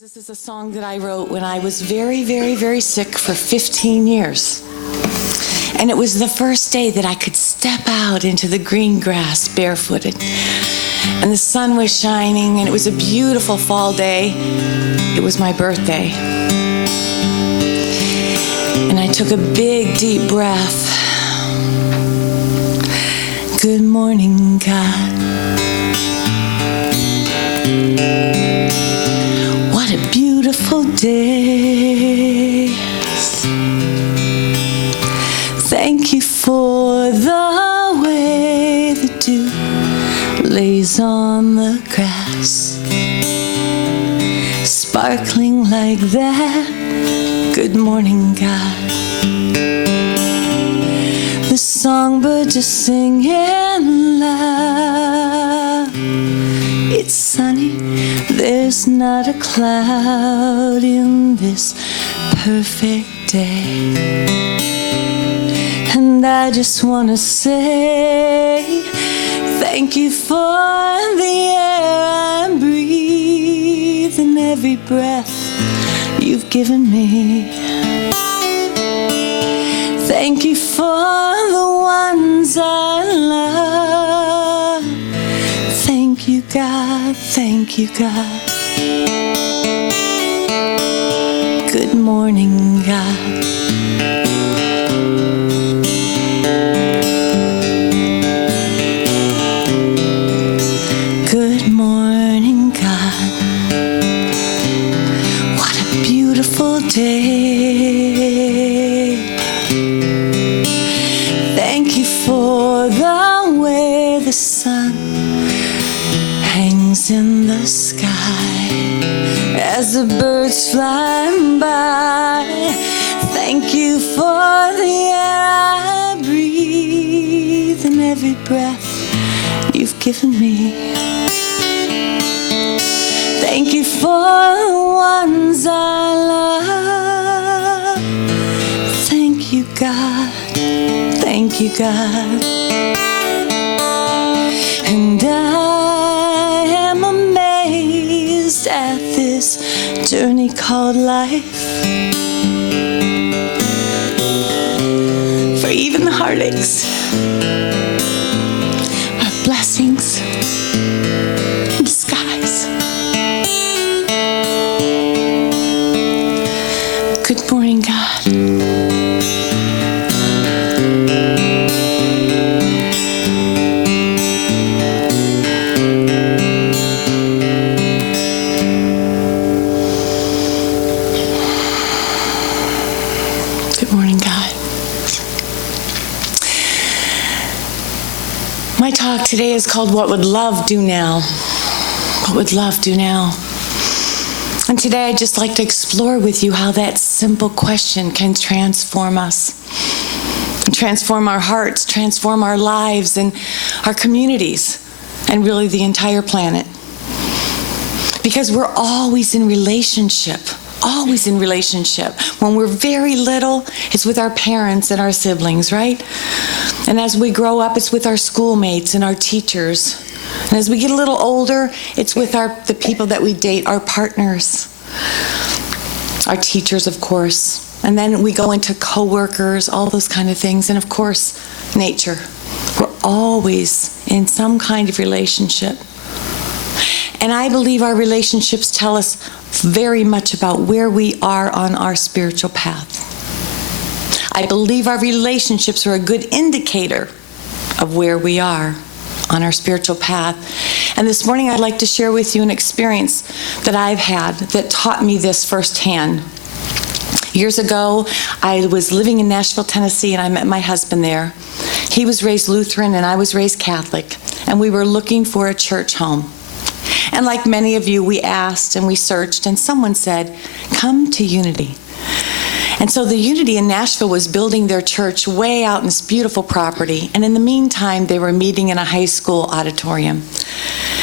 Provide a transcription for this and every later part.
This is a song that I wrote when I was very, very, very sick for 15 years. And it was the first day that I could step out into the green grass barefooted. And the sun was shining, and it was a beautiful fall day. It was my birthday. And I took a big, deep breath. Good morning, God. What a beautiful day. Thank you for the way the dew lays on the grass, sparkling like that. Good morning, God. The songbirds are singing loud. It's sunny, there's not a cloud in this perfect day. And I just want to say thank you for the air I breathe and every breath you've given me. Thank you for the ones I love. Thank you, God. Thank you, God. Good morning, God. Good morning, God. What a beautiful day. Thank you for the way the sun hangs in the sky as the birds fly by. Thank you for the air I breathe and every breath you've given me. Thank you for the ones I love. Thank you, God. Thank you, God. And I am amazed at this journey called life. For even the heartaches are blessings in disguise. Good morning, God. Good morning, God. My talk today is called What Would Love Do Now? What would love do now? And today I'd just like to explore with you how that simple question can transform us, transform our hearts, transform our lives and our communities, and really the entire planet. Because we're always in relationship. Always in relationship. When we're very little, it's with our parents and our siblings, right? And as we grow up, it's with our schoolmates and our teachers. And as we get a little older, it's with the people that we date, our partners, our teachers, of course. And then we go into coworkers, all those kind of things. And of course, nature. We're always in some kind of relationship. And I believe our relationships tell us very much about where we are on our spiritual path. I believe our relationships are a good indicator of where we are on our spiritual path. And this morning I'd like to share with you an experience that I've had that taught me this firsthand. Years ago, I was living in Nashville, Tennessee, and I met my husband there. He was raised Lutheran and I was raised Catholic, and we were looking for a church home. And like many of you, we asked and we searched, and someone said, come to Unity. And so the Unity in Nashville was building their church way out in this beautiful property. And in the meantime, they were meeting in a high school auditorium.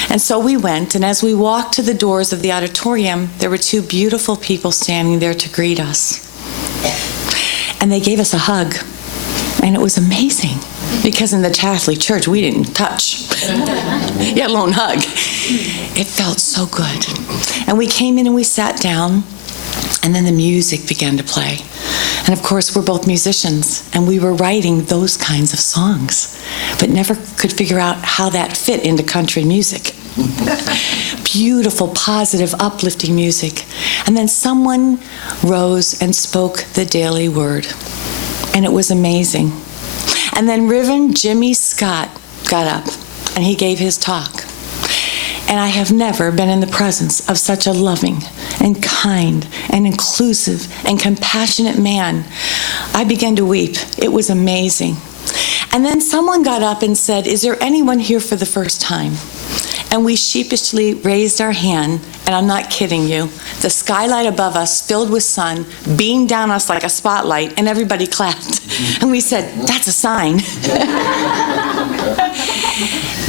And so we went, and as we walked to the doors of the auditorium, there were two beautiful people standing there to greet us. And they gave us a hug. And it was amazing, because in the Catholic Church, we didn't touch, let alone hug. It felt so good. And we came in and we sat down, and then the music began to play. And of course, we're both musicians, and we were writing those kinds of songs, but never could figure out how that fit into country music. Beautiful, positive, uplifting music. And then someone rose and spoke the daily word. And it was amazing. And then Reverend Jimmy Scott got up and he gave his talk. And I have never been in the presence of such a loving and kind and inclusive and compassionate man. I began to weep. It was amazing. And then someone got up and said, "Is there anyone here for the first time?" And we sheepishly raised our hand, and I'm not kidding you. The skylight above us, filled with sun, beamed down us like a spotlight, and everybody clapped. And we said, "That's a sign."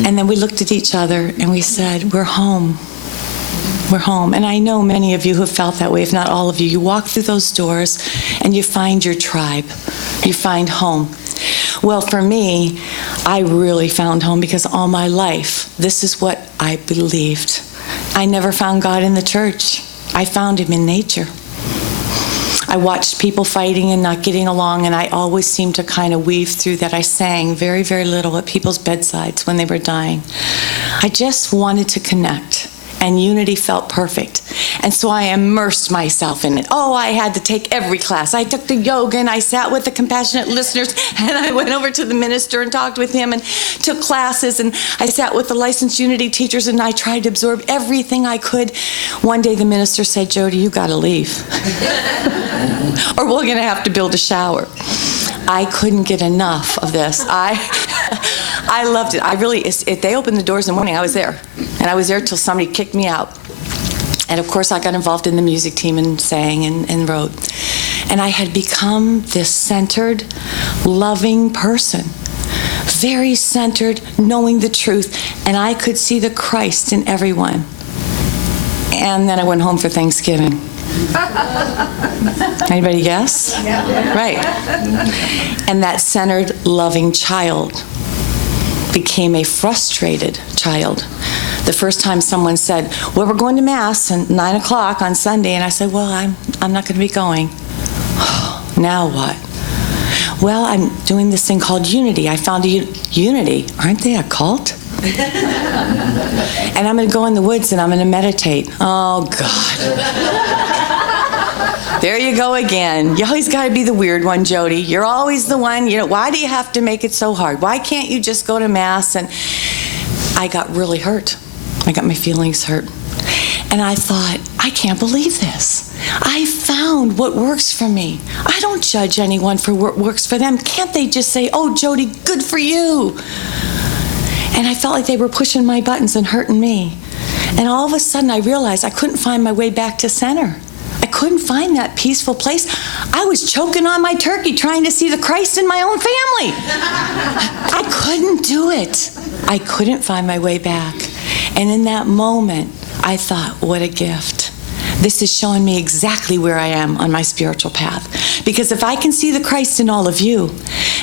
And then we looked at each other and we said, "We're home. We're home." And I know many of you who have felt that way, if not all of you. You walk through those doors and you find your tribe. You find home. Well, for me, I really found home, because all my life, this is what I believed. I never found God in the church. I found him in nature. I watched people fighting and not getting along, and I always seemed to kind of weave through that. I sang very, very little at people's bedsides when they were dying. I just wanted to connect, and unity felt perfect. And so I immersed myself in it. Oh, I had to take every class. I took the yoga, and I sat with the compassionate listeners, and I went over to the minister and talked with him and took classes, and I sat with the licensed unity teachers, and I tried to absorb everything I could. One day the minister said, "Jody, you got to leave, or we're going to have to build a shower." I couldn't get enough of this. I loved it. I really, if they opened the doors in the morning, I was there. And I was there till somebody kicked me out. And of course, I got involved in the music team and sang and wrote. And I had become this centered, loving person. Very centered, knowing the truth. And I could see the Christ in everyone. And then I went home for Thanksgiving. Anybody guess? Yeah. Right. And that centered, loving child became a frustrated child. The first time someone said, "Well, we're going to Mass at 9 o'clock on Sunday," and I said, "Well, I'm not going to be going." Now what? "Well, I'm doing this thing called Unity. I found Unity. Aren't they a cult? And I'm going to go in the woods and I'm going to meditate." Oh, God. There you go again. You always got to be the weird one, Jody. You're always the one, why do you have to make it so hard? Why can't you just go to Mass? And I got really hurt. I got my feelings hurt. And I thought, I can't believe this. I found what works for me. I don't judge anyone for what works for them. Can't they just say, "Oh, Jody, good for you"? And I felt like they were pushing my buttons and hurting me. And all of a sudden I realized I couldn't find my way back to center. I couldn't find that peaceful place. I was choking on my turkey trying to see the Christ in my own family. I couldn't do it. I couldn't find my way back. And in that moment, I thought, what a gift. This is showing me exactly where I am on my spiritual path. Because if I can see the Christ in all of you,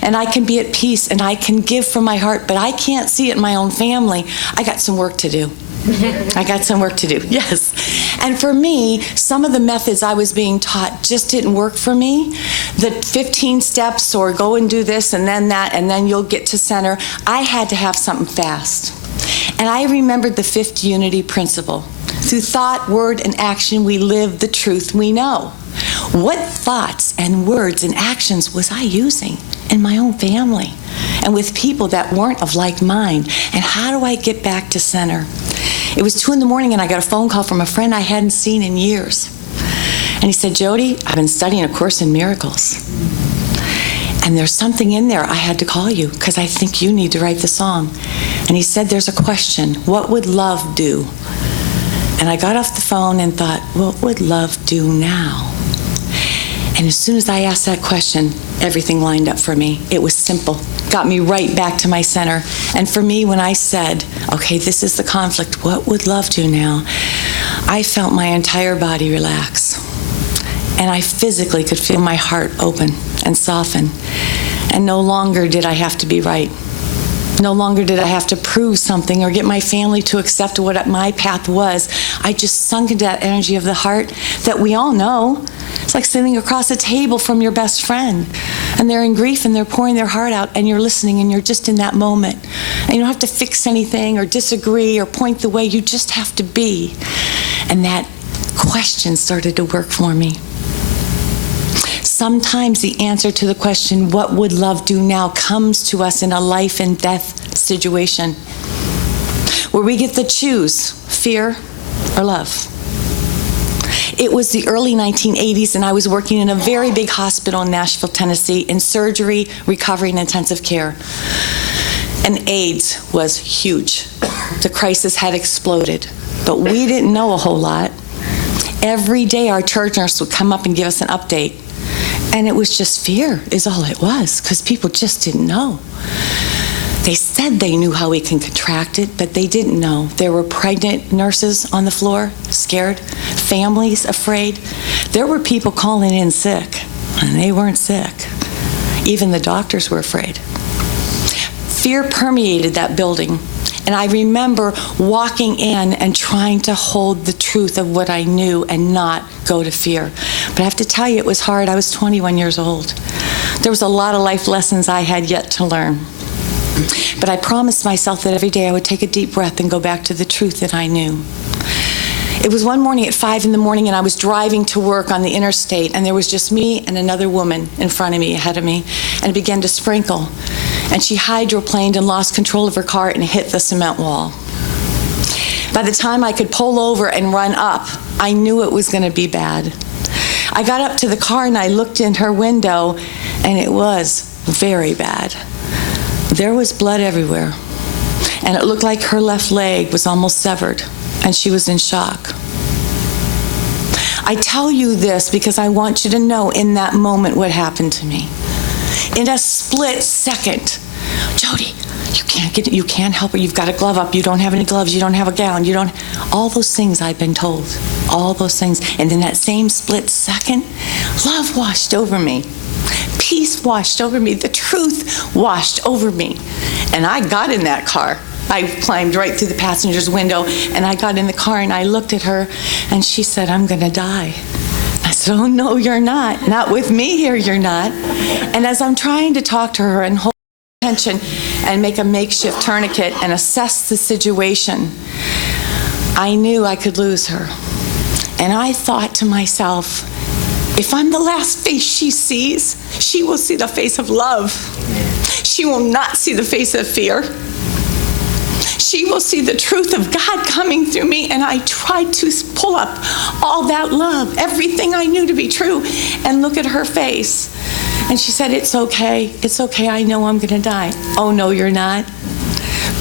and I can be at peace, and I can give from my heart, but I can't see it in my own family, I got some work to do. I got some work to do, yes. And for me, some of the methods I was being taught just didn't work for me. The 15 steps, or go and do this and then that, and then you'll get to center. I had to have something fast. And I remembered the 5th unity principle. Through thought, word, and action, we live the truth we know. What thoughts and words and actions was I using in my own family and with people that weren't of like mind? And how do I get back to center? It was 2 a.m. and I got a phone call from a friend I hadn't seen in years. And he said, "Jody, I've been studying A Course in Miracles. And there's something in there I had to call you because I think you need to write the song." And he said, "There's a question. What would love do?" And I got off the phone and thought, what would love do now? And as soon as I asked that question, everything lined up for me. It was simple. Got me right back to my center. And for me, when I said, okay, this is the conflict, what would love do now? I felt my entire body relax. And I physically could feel my heart open and soften. And no longer did I have to be right. No longer did I have to prove something or get my family to accept what my path was. I just sunk into that energy of the heart that we all know. It's like sitting across a table from your best friend, and they're in grief and they're pouring their heart out, and you're listening and you're just in that moment. And you don't have to fix anything or disagree or point the way. You just have to be. And that question started to work for me. Sometimes the answer to the question, what would love do now, comes to us in a life and death situation where we get to choose fear or love. It was the early 1980s, and I was working in a very big hospital in Nashville, Tennessee, in surgery, recovery, and intensive care. And AIDS was huge. The crisis had exploded, but we didn't know a whole lot. Every day our charge nurse would come up and give us an update. And it was just fear is all it was, because people just didn't know. They said they knew how we can contract it, but they didn't know. There were pregnant nurses on the floor, scared, families afraid. There were people calling in sick, and they weren't sick. Even the doctors were afraid. Fear permeated that building. And I remember walking in and trying to hold the truth of what I knew and not go to fear. But I have to tell you, it was hard. I was 21 years old. There was a lot of life lessons I had yet to learn. But I promised myself that every day I would take a deep breath and go back to the truth that I knew. It was one morning at 5 in the morning, and I was driving to work on the interstate, and there was just me and another woman in front of me, ahead of me, and it began to sprinkle. And she hydroplaned and lost control of her car and hit the cement wall. By the time I could pull over and run up, I knew it was going to be bad. I got up to the car and I looked in her window, and it was very bad. There was blood everywhere, and it looked like her left leg was almost severed, and she was in shock. I tell you this because I want you to know in that moment what happened to me. In a split second, Jody, you can't help it. You've got a glove up. You don't have any gloves. You don't have a gown. All those things I've been told. All those things. And in that same split second, love washed over me. Peace washed over me. The truth washed over me. And I got in that car. I climbed right through the passenger's window, and I got in the car, and I looked at her, and she said, I'm going to die. I said, oh, no, you're not. Not with me here, you're not. And as I'm trying to talk to her and hold attention and make a makeshift tourniquet and assess the situation, I knew I could lose her. And I thought to myself, if I'm the last face she sees, she will see the face of love. She will not see the face of fear. She will see the truth of God coming through me. And I tried to pull up all that love, everything I knew to be true, and look at her face. And she said, it's okay. It's okay. I know I'm going to die. Oh, no, you're not.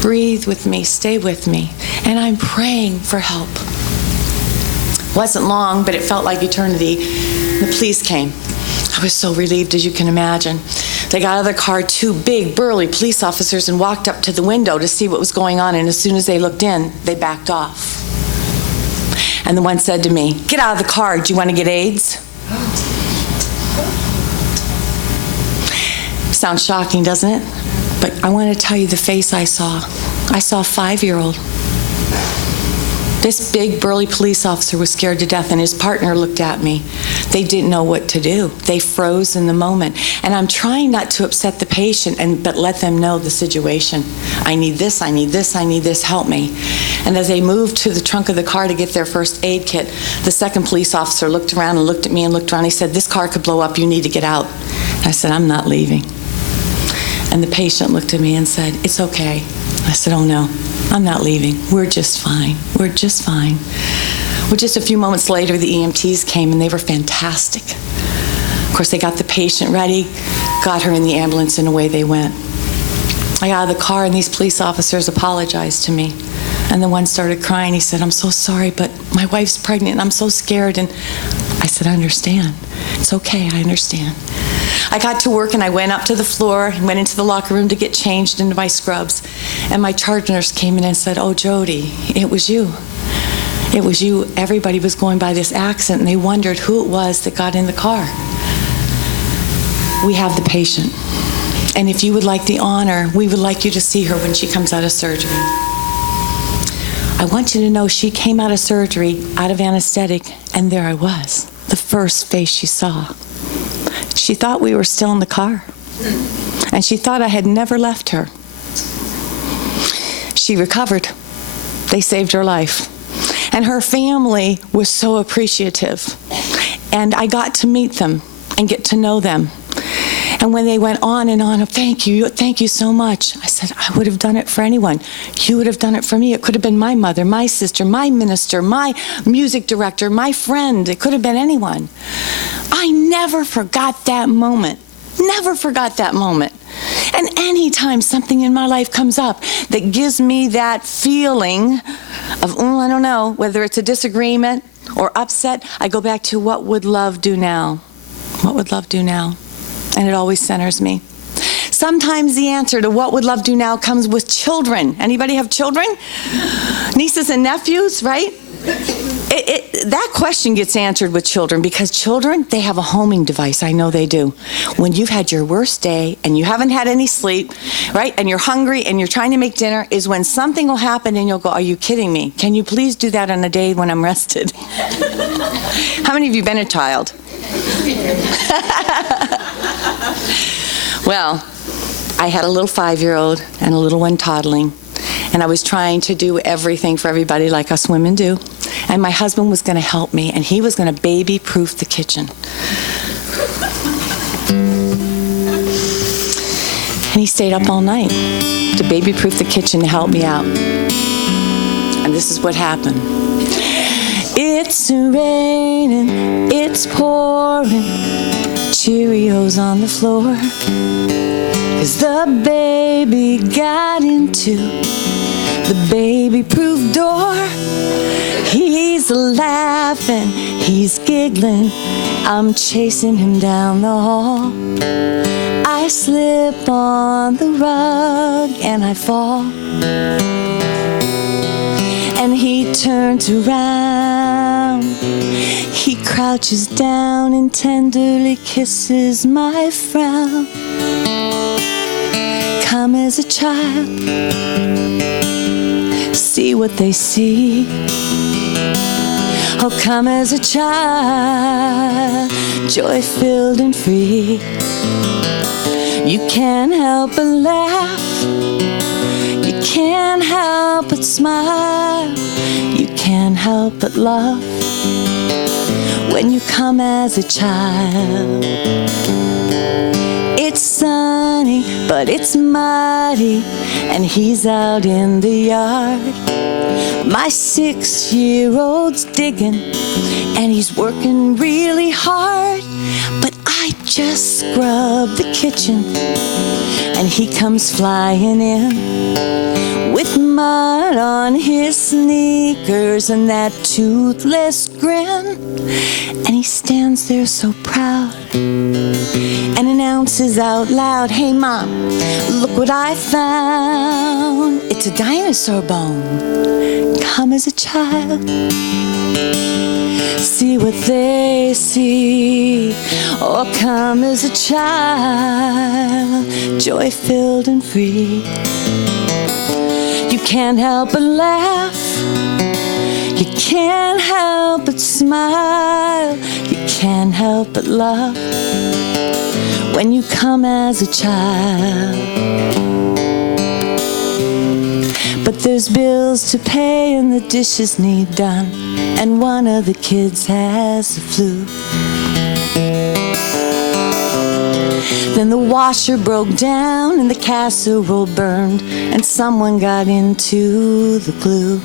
Breathe with me. Stay with me. And I'm praying for help. Wasn't long, but it felt like eternity. The police came. I was so relieved, as you can imagine. They got out of their car, 2 big, burly police officers, and walked up to the window to see what was going on. And as soon as they looked in, they backed off. And the one said to me, get out of the car. Do you want to get AIDS? Sounds shocking, doesn't it? But I want to tell you the face I saw. I saw a 5-year-old. This big, burly police officer was scared to death, and his partner looked at me. They didn't know what to do. They froze in the moment. And I'm trying not to upset the patient, but let them know the situation. I need this, I need this, I need this, help me. And as they moved to the trunk of the car to get their first aid kit, the second police officer looked around and looked at me and looked around. He said, this car could blow up, you need to get out. I said, I'm not leaving. And the patient looked at me and said, it's okay. I said, oh no, I'm not leaving. We're just fine. We're just fine. Well, just a few moments later, the EMTs came, and they were fantastic. Of course, they got the patient ready, got her in the ambulance, and away they went. I got out of the car, and these police officers apologized to me. And the one started crying. He said, I'm so sorry, but my wife's pregnant, and I'm so scared. And I said, I understand. It's okay, I understand. I got to work, and I went up to the floor and went into the locker room to get changed into my scrubs. And my charge nurse came in and said, oh, Jody, it was you. It was you. Everybody was going by this accident, and they wondered who it was that got in the car. We have the patient. And if you would like the honor, we would like you to see her when she comes out of surgery. I want you to know she came out of surgery, out of anesthetic, and there I was, the first face she saw. She thought we were still in the car, and she thought I had never left her. She recovered. They saved her life. And her family was so appreciative. And I got to meet them and get to know them. And when they went on and on, thank you so much. I said, I would have done it for anyone. You would have done it for me. It could have been my mother, my sister, my minister, my music director, my friend. It could have been anyone. I never forgot that moment. Never forgot that moment. And anytime something in my life comes up that gives me that feeling of, I don't know, whether it's a disagreement or upset, I go back to what would love do now? What would love do now? And it always centers me. Sometimes the answer to what would love do now comes with children. Anybody have children? Nieces and nephews, right? That question gets answered with children, because children, they have a homing device. I know they do. When you've had your worst day and you haven't had any sleep, right, and you're hungry and you're trying to make dinner, is when something will happen and you'll go, are you kidding me? Can you please do that on a day when I'm rested? How many of you been a child? Well, I had a little 5-year-old and a little one toddling, and I was trying to do everything for everybody like us women do. And my husband was going to help me, and he was going to baby-proof the kitchen. And he stayed up all night to baby-proof the kitchen to help me out. And this is what happened. It's raining, it's pouring, Cheerios on the floor, 'cause the baby got into the baby-proof door. He's laughing, he's giggling, I'm chasing him down the hall. I slip on the rug and I fall. And he turns around, he crouches down and tenderly kisses my frown. Come as a child, see what they see. Oh, come as a child, joy-filled and free. You can't help but laugh, you can't help but smile, you can't help but love when you come as a child. It's sunny, but it's muddy, and he's out in the yard. My 6-year-old's digging, and he's working really hard. But I just scrub the kitchen, and he comes flying in with mud on his sneakers and that toothless grin. And he stands there so proud and announces out loud, hey Mom, look what I found. It's a dinosaur bone. Come as a child, see what they see. Oh, come as a child, joy-filled and free. You can't help but laugh, you can't help but smile, you can't help but love when you come as a child. But there's bills to pay and the dishes need done, and one of the kids has the flu. Then the washer broke down and the casserole burned, and someone got into the glue.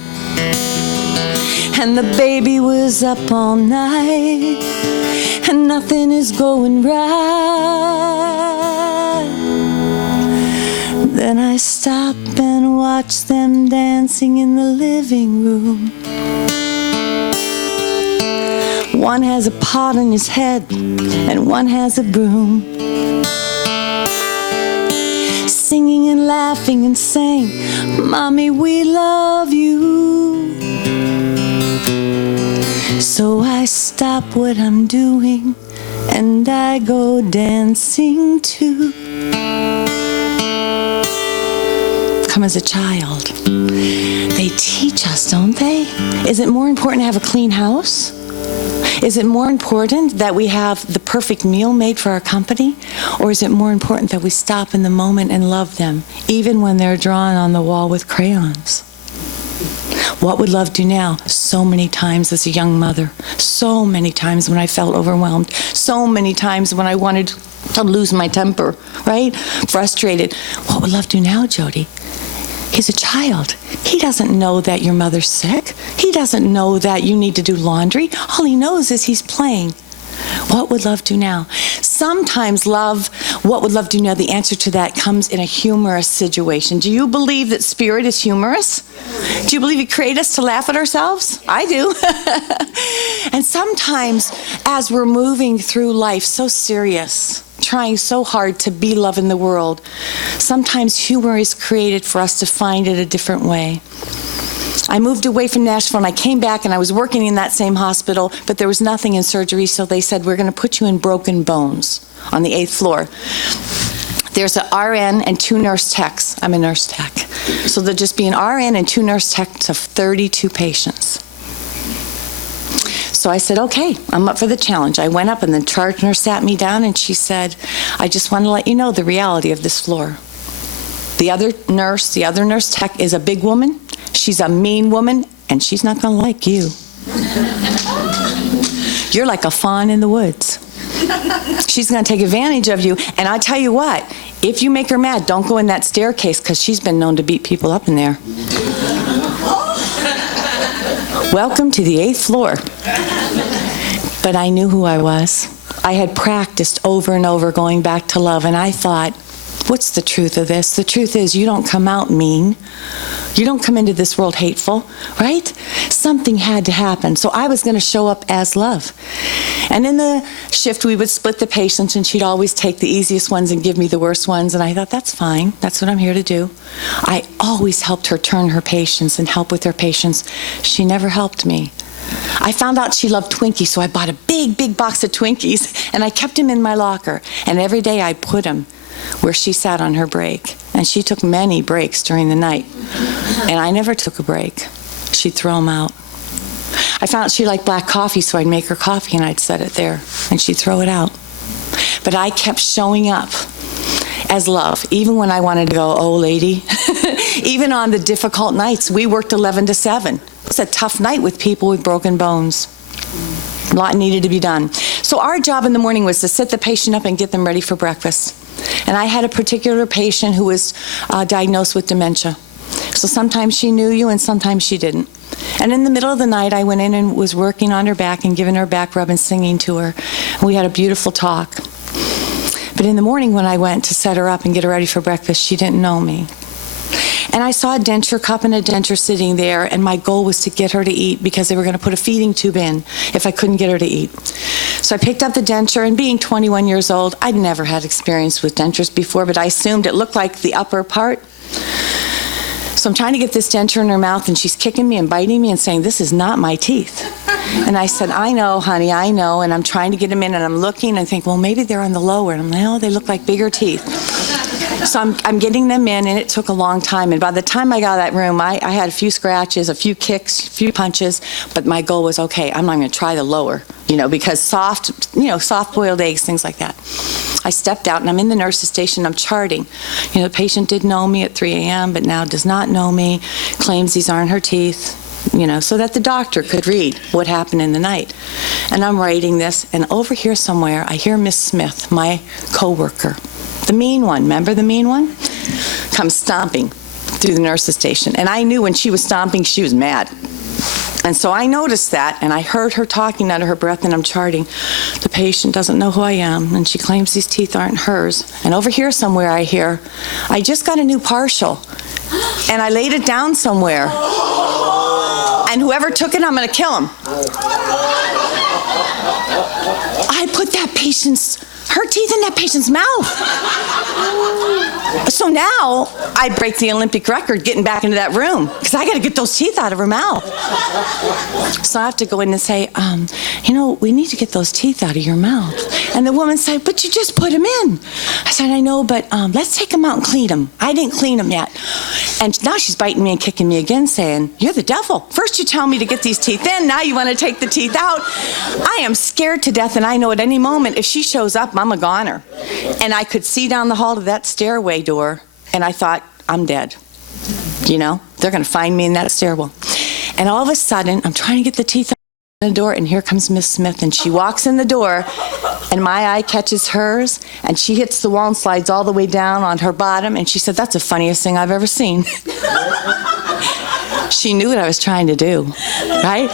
And the baby was up all night, and nothing is going right. Then I stop and watch them dancing in the living room. One has a pot on his head, and one has a broom. Singing and laughing and saying, Mommy, we love you. So I stop what I'm doing, and I go dancing too. come as a child. They teach us, don't they? Is it more important to have a clean house? Is it more important that we have the perfect meal made for our company? Or is it more important that we stop in the moment and love them, even when they're drawn on the wall with crayons? What would love do now? So many times as a young mother, so many times when I felt overwhelmed, so many times when I wanted to lose my temper, right? Frustrated. What would love do now, Jody? He's a child. He doesn't know that your mother's sick. He doesn't know that you need to do laundry. All he knows is he's playing. What would love do now? Sometimes what would love do now, the answer to that comes in a humorous situation. Do you believe that spirit is humorous? Do you believe he created us to laugh at ourselves? I do. And sometimes as we're moving through life so serious, trying so hard to be love in the world, sometimes humor is created for us to find it a different way. I moved away from Nashville and I came back and I was working in that same hospital, but there was nothing in surgery, so they said, we're going to put you in broken bones on the 8th floor. There's an RN and 2 nurse techs. I'm a nurse tech. So there'll just be an RN and 2 nurse techs of 32 patients. So I said, okay, I'm up for the challenge. I went up and the charge nurse sat me down and she said, I just want to let you know the reality of this floor. The other nurse tech is a big woman. She's a mean woman, and she's not going to like you. You're like a fawn in the woods. She's going to take advantage of you, and I tell you what, if you make her mad, don't go in that staircase, because she's been known to beat people up in there. Welcome to the 8th floor. But I knew who I was. I had practiced over and over going back to love, and I thought, what's the truth of this? The truth is you don't come out mean. You don't come into this world hateful, right? Something had to happen. So I was going to show up as love. And in the shift, we would split the patients, and she'd always take the easiest ones and give me the worst ones. And I thought, that's fine. That's what I'm here to do. I always helped her turn her patients and help with her patients. She never helped me. I found out she loved Twinkies, so I bought a big, big box of Twinkies, and I kept them in my locker. And every day I put them where she sat on her break. And she took many breaks during the night. And I never took a break. She'd throw them out. I found out she liked black coffee, so I'd make her coffee and I'd set it there. And she'd throw it out. But I kept showing up as love, even when I wanted to go, oh, lady. Even on the difficult nights, we worked 11 to 7. It was a tough night with people with broken bones. A lot needed to be done. So our job in the morning was to sit the patient up and get them ready for breakfast. And I had a particular patient who was diagnosed with dementia. So sometimes she knew you and sometimes she didn't. And in the middle of the night, I went in and was working on her back and giving her a back rub and singing to her. And we had a beautiful talk. But in the morning when I went to set her up and get her ready for breakfast, she didn't know me. And I saw a denture cup and a denture sitting there, and my goal was to get her to eat because they were going to put a feeding tube in if I couldn't get her to eat. So I picked up the denture, and being 21 years old, I'd never had experience with dentures before, but I assumed it looked like the upper part. So I'm trying to get this denture in her mouth, and she's kicking me and biting me and saying, this is not my teeth. And I said, I know, honey, I know, and I'm trying to get them in, and I'm looking and think, well, maybe they're on the lower. And I'm like, no, they look like bigger teeth. So I'm getting them in, and it took a long time. And by the time I got out of that room, I had a few scratches, a few kicks, a few punches, but my goal was, okay, I'm not going to try the lower, because soft-boiled eggs, things like that. I stepped out, and I'm in the nurse's station. I'm charting. The patient did know me at 3 a.m., but now does not know me, claims these aren't her teeth, so that the doctor could read what happened in the night. And I'm writing this, and over here somewhere, I hear Miss Smith, my coworker, the mean one, remember the mean one? Comes stomping through the nurse's station. And I knew when she was stomping, she was mad. And so I noticed that, and I heard her talking under her breath, and I'm charting. The patient doesn't know who I am, and she claims these teeth aren't hers. And over here somewhere I hear, I just got a new partial, and I laid it down somewhere. And whoever took it, I'm going to kill him. I put that patient's her teeth in that patient's mouth. So now I break the Olympic record getting back into that room because I got to get those teeth out of her mouth. So I have to go in and say, we need to get those teeth out of your mouth. And the woman said, but you just put them in. I said, I know, but let's take them out and clean them. I didn't clean them yet. And now she's biting me and kicking me again, saying, you're the devil. First you tell me to get these teeth in, now you want to take the teeth out. I am scared to death, and I know at any moment if she shows up, I'm a goner. And I could see down the hall to that stairway door, and I thought, I'm dead. They're going to find me in that stairwell. And all of a sudden, I'm trying to get the teeth out the door, and here comes Miss Smith, and she walks in the door, and my eye catches hers, and she hits the wall and slides all the way down on her bottom, and she said, that's the funniest thing I've ever seen. She knew what I was trying to do, right?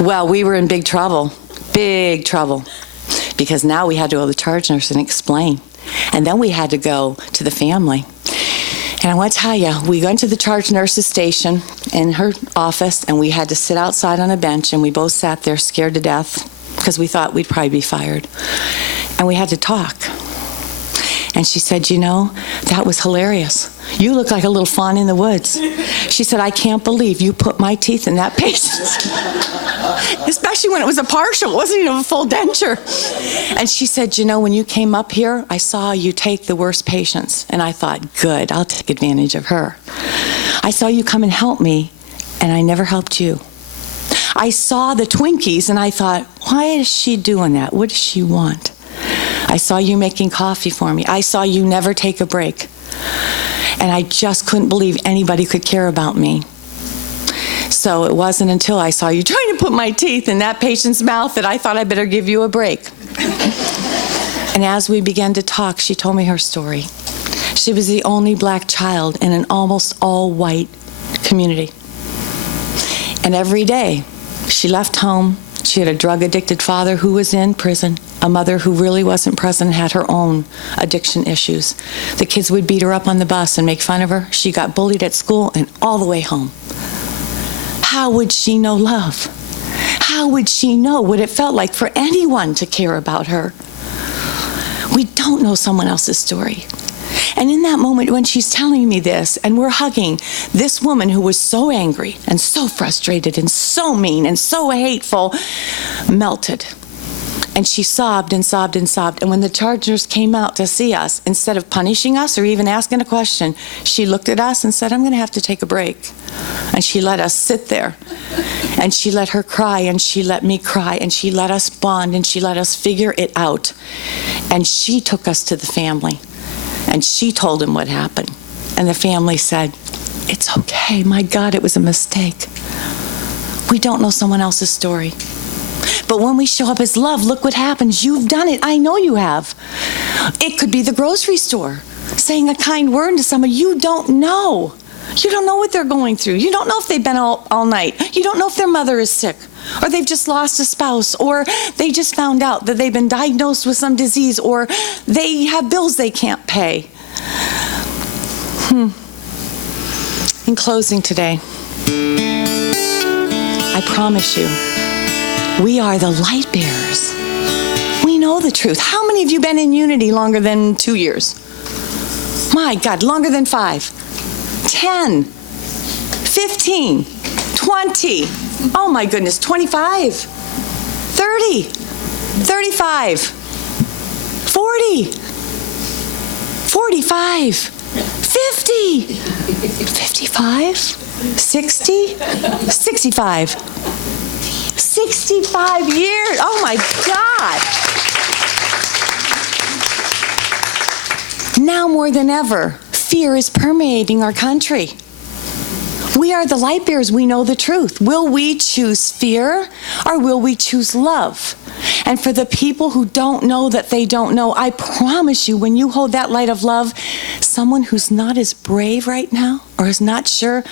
Well, we were in big trouble, because now we had to go to the charge nurse and explain. And then we had to go to the family. And I want to tell you, we went to the charge nurse's station in her office, and we had to sit outside on a bench, and we both sat there scared to death because we thought we'd probably be fired. And we had to talk. And she said, that was hilarious. You look like a little fawn in the woods. She said, I can't believe you put my teeth in that patient. Especially when it was a partial, it wasn't even a full denture. And she said, when you came up here, I saw you take the worst patients. And I thought, good, I'll take advantage of her. I saw you come and help me, and I never helped you. I saw the Twinkies, and I thought, why is she doing that? What does she want? I saw you making coffee for me. I saw you never take a break. And I just couldn't believe anybody could care about me. So it wasn't until I saw you trying to put my teeth in that patient's mouth that I thought I better give you a break. And as we began to talk, she told me her story. She was the only black child in an almost all-white community. And every day, she left home. She had a drug-addicted father who was in prison, a mother who really wasn't present, had her own addiction issues. The kids would beat her up on the bus and make fun of her. She got bullied at school and all the way home. How would she know love? How would she know what it felt like for anyone to care about her? We don't know someone else's story. And in that moment when she's telling me this and we're hugging, this woman who was so angry and so frustrated and so mean and so hateful melted. And she sobbed and sobbed and sobbed. And when the charge nurse came out to see us, instead of punishing us or even asking a question, she looked at us and said, I'm going to have to take a break. And she let us sit there. And she let her cry, and she let me cry, and she let us bond, and she let us figure it out. And she took us to the family. And she told him what happened. And the family said, it's okay. My God, it was a mistake. We don't know someone else's story. But when we show up as love, look what happens. You've done it. I know you have. It could be the grocery store, saying a kind word to someone you don't know. You don't know what they're going through. You don't know if they've been all night. You don't know if their mother is sick, or they've just lost a spouse, or they just found out that they've been diagnosed with some disease, or they have bills they can't pay. In closing today, I promise you, we are the light bearers. We know the truth. How many of you been in unity longer than 2 years? My God, longer than 5, 10, 15, 20. Oh my goodness, 25, 30, 35, 40, 45, 50, 55, 60, 65. 65 years. Oh my God. Now more than ever, fear is permeating our country. We are the light bearers. We know the truth. Will we choose fear, or will we choose love? And for the people who don't know that they don't know, I promise you, when you hold that light of love, someone who's not as brave right now or is not sure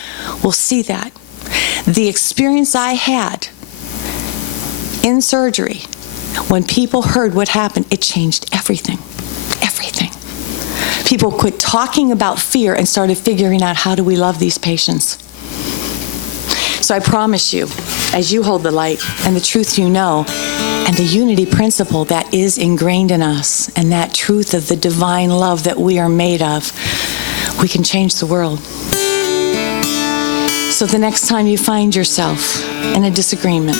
will see that. The experience I had in surgery, when people heard what happened, it changed everything. Everything. People quit talking about fear and started figuring out, how do we love these patients? So I promise you, as you hold the light and the truth you know, and the unity principle that is ingrained in us, and that truth of the divine love that we are made of, we can change the world. So the next time you find yourself in a disagreement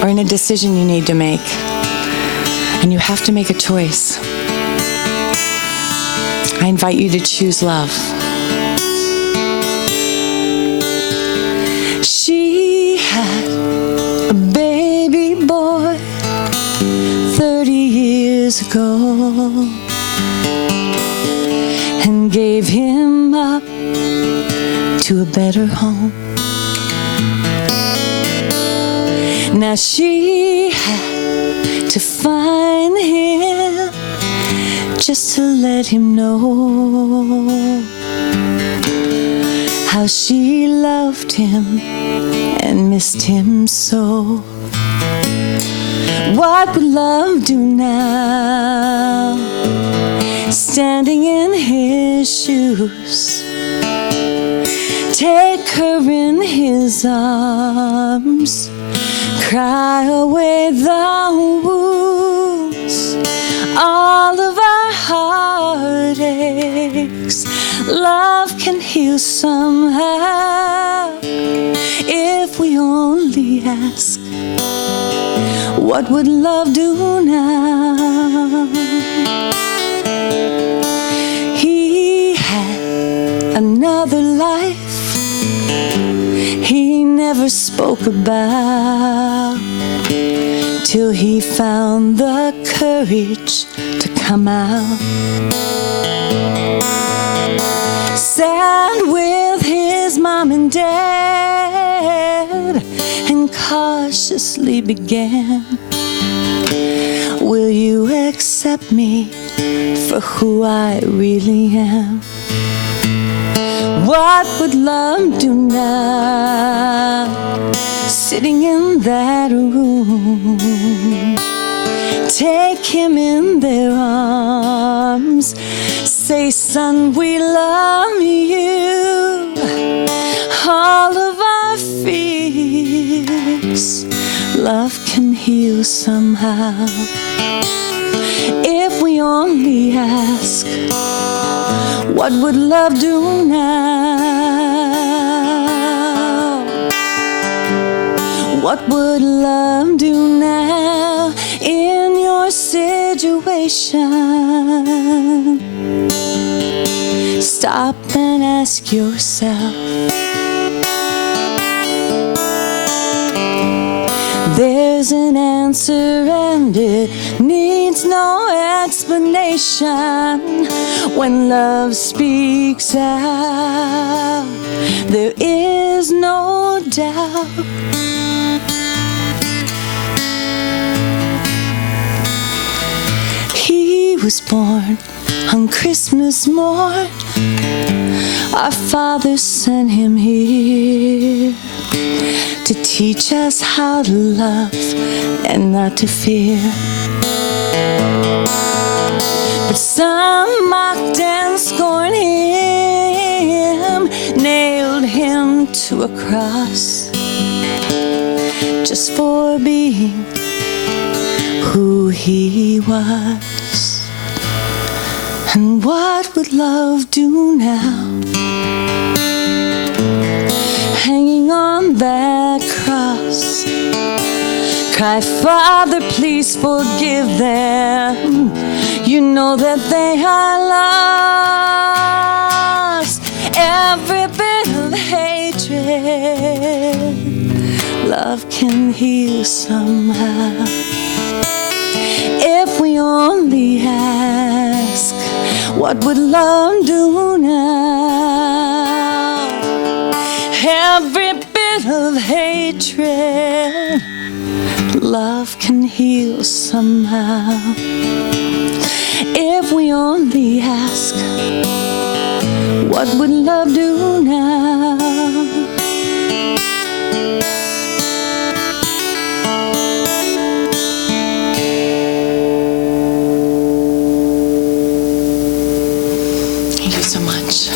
or in a decision you need to make, and you have to make a choice, I invite you to choose love. She had a baby boy 30 years ago and gave him up to a better home. Now she had to find him just to let him know how she loved him and missed him so. What would love do now, standing in his shoes? Take her in his arms, cry away the wounds, all of our heartaches. Love can heal somehow if we only ask. What would love do now? He had another life he never spoke about, till he found the courage to come out. Sat with his mom and dad and cautiously began, will you accept me for who I really am? What would love do now, sitting in that room? Take him in their arms, say, son, we love you. All of our fears, love can heal somehow if we only ask. What would love do now? What would love do now in your situation? Stop and ask yourself. There's an answer and it needs no explanation. When love speaks out, there is no doubt. He was born on Christmas morn. Our Father sent him here to teach us how to love and not to fear. But some mocked and scorned him, nailed him to a cross, just for being who he was. And what would love do now, hanging on that cross? Cry, Father, please forgive them. You know that they are lost. Every bit of hatred, love can heal somehow if we only ask. What would love do now? Every bit of hatred, love can heal somehow if we only ask. What would love do now? Thank you so much.